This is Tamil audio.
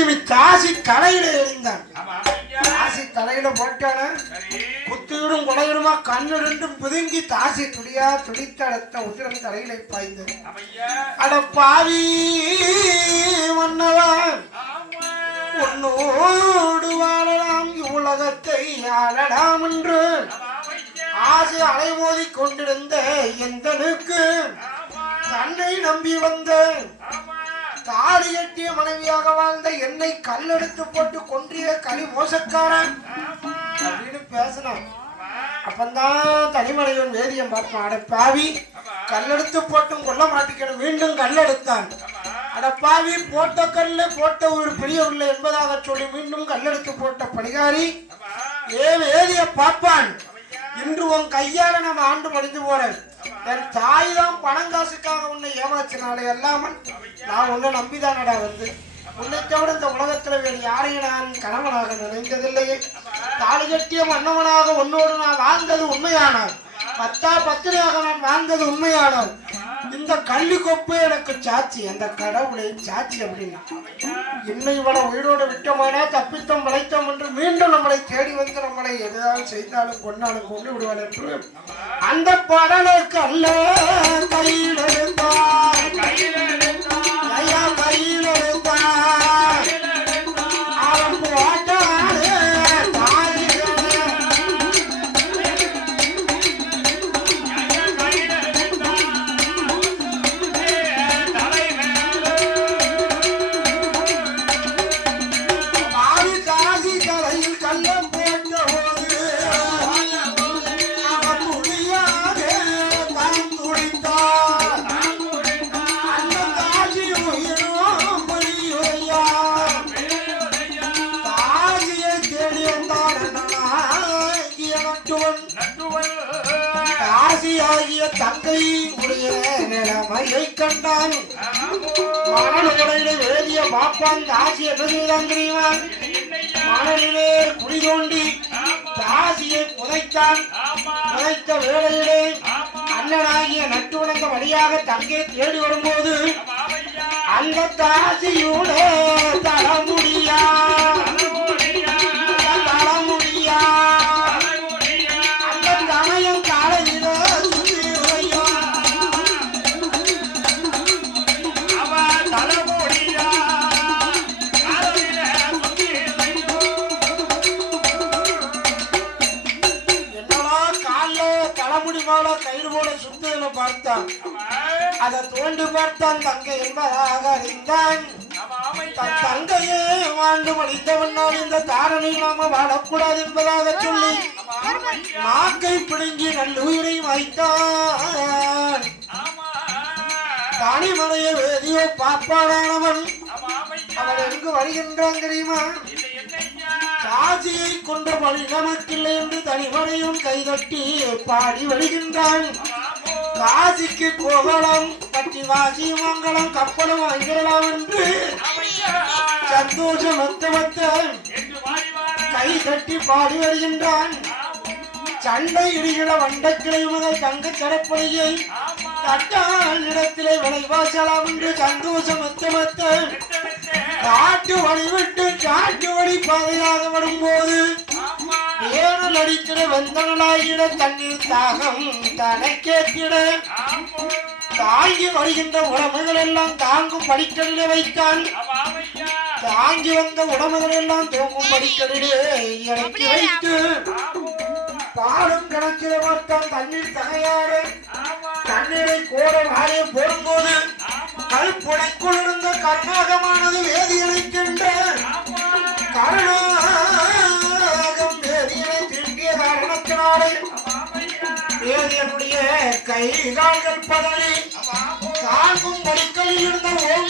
லட்சுமி தாசி தலையில ஐயா தாசி தலையில போட்டான? சரி. குத்துவிடும் குலையிடுமா கண்ணு ரெண்டும் பிதுங்கி தாசி துடியா துடித்த அடுத்த உதிரம் தலையில பாய்ந்தது. அட பாவி மன்னவா ஆமா. உன்னோடு வாழலாம் இவ்வுலகத்தை ஆளலாம் என்று ஆசை அலைமோதி கொண்டிருந்த எந்தனுக்கு தன்னை நம்பி வந்த தாலி கட்டிய மனைவியாக வாழ்ந்த என்னை கல்லெடுத்து போட்டு கொன்றிய களி மோசக்காரன். அப்படின்னு பேசினான். அப்பந்தான் தனிமலைவன் வேதியம் பார்ப்பான் அட பாவி கல்லெடுத்து போட்டும் கொல்ல மாட்டிக்கணும் மீண்டும் கல்லெடுத்தான். அட பாவி போட்ட கல்லு போட்ட ஒரு பெரியவில்லை என்பதாக சொல்லி மீண்டும் கல்லெடுத்து போட்ட பணிகாரி ஏ வேதிய பார்ப்பான் இன்று உன் கையால நம்ம ஆண்டு முடிந்து போறேன். என் தாய் தான் பணம் காசுக்காக உன்னை ஏமாச்சினாலே அல்லாமல் நான் உன்னை நம்பிதானடா வந்து. உன்னைத்தோடு இந்த உலகத்துல வேறு யாரையும் நான் கணவனாக நினைந்ததில்லையே. தாலி கட்டிய மன்னவனாக உன்னோடு நான் வாழ்ந்தது உண்மையானால். பத்தா பத்திரியாக நான் வாழ்ந்தது உண்மையானால். இந்த கள்ளிக்கொப்பு எனக்கு சாட்சி அந்த கடவுளை சாட்சி அப்படின்னா. என்னை இவனை உயிரோடு விட்டமானா தப்பித்தோம் வளைத்தம் என்று மீண்டும் நம்மளை தேடி வந்து நம்மளை எதாவது செய்தாலும் கொண்டாலும் கொண்டு விடுவான் என்று. அந்த படலுக்கு அல்ல கையில் தாசியாகிய தங்கை உடைய நிலைமையை கண்டான். மணல் உடையில வேதிய பாப்பான் தாசி என்ன செய்தான் தெரியுமா மணலிலே குடி தோண்டி தாசியை புதைத்தான். புதைத்த வேளையிலே அண்ணனாகிய நட்டுவனந்த வழியாக தங்கை தேடி வரும்போது அந்த தாசியோட தலமுடியா தலைமுடி கயிறு போல சுத்துதுன்னு பார்த்தான். அதை தோண்டி பார்த்தான் தங்கை என்பதாக அறிந்தான். தன் தங்கையே வாழ்ந்து மடித்தவனால் இந்த தாரணை நாம வாழக்கூடாது என்பதாக சொல்லி நாக்கை பிடுங்கி நல்லுயிரை வைத்தான் தனிமலையை வேதியோ பாப்பாடானவன் அவன் எங்கு வருகின்றான் தெரியுமா? காசியை கொண்ட வழி நமக்கில்லை என்று தனிமலையும் கைதட்டி பாடி வருகின்றான். காசிக்கு கோகலம் பட்டி வாசி மங்களம் கப்பலும் வாங்கிடலாம் என்று சந்தோஷம் மத்த மத்த கை தட்டி பாடி வருகின்றான். சண்டை இடிகிற வண்டக்கிளை முதல் தங்க கடற்படையை தட்டான் இடத்திலே விளைவாசலாம் என்று சந்தோஷம் மத்த மத்த காட்டு வழி விட்டு காட்டு வழி பாதையாக வரும்போது ஏனல் அடிக்கிற வெந்தனலாகிட தண்ணீர் தாகம் தனக்கேற்றிட தாங்கி வருகின்ற உடமைகள் எல்லாம் தாங்கும் படிக்கலிலே வைத்தான் தாங்கி வந்த உடமைகள் எல்லாம் தூங்கும் படிக்கலிலே இறக்கி வைத்து பாலும் கணக்கில பார்த்தான் தண்ணீர் தகையாறு. தண்ணீரை கோட வாரியை போடும்போது கல்புடைக்குள் இருந்த கர்நாகமானது வேதியளிக்கின்ற கருணாகம் வேதியனை திரும்பிய காரணத்தினாலே வேதியனுடைய கை கால்கள் பதறி தாங்கும் படிக்கலில் இருந்த ஓம்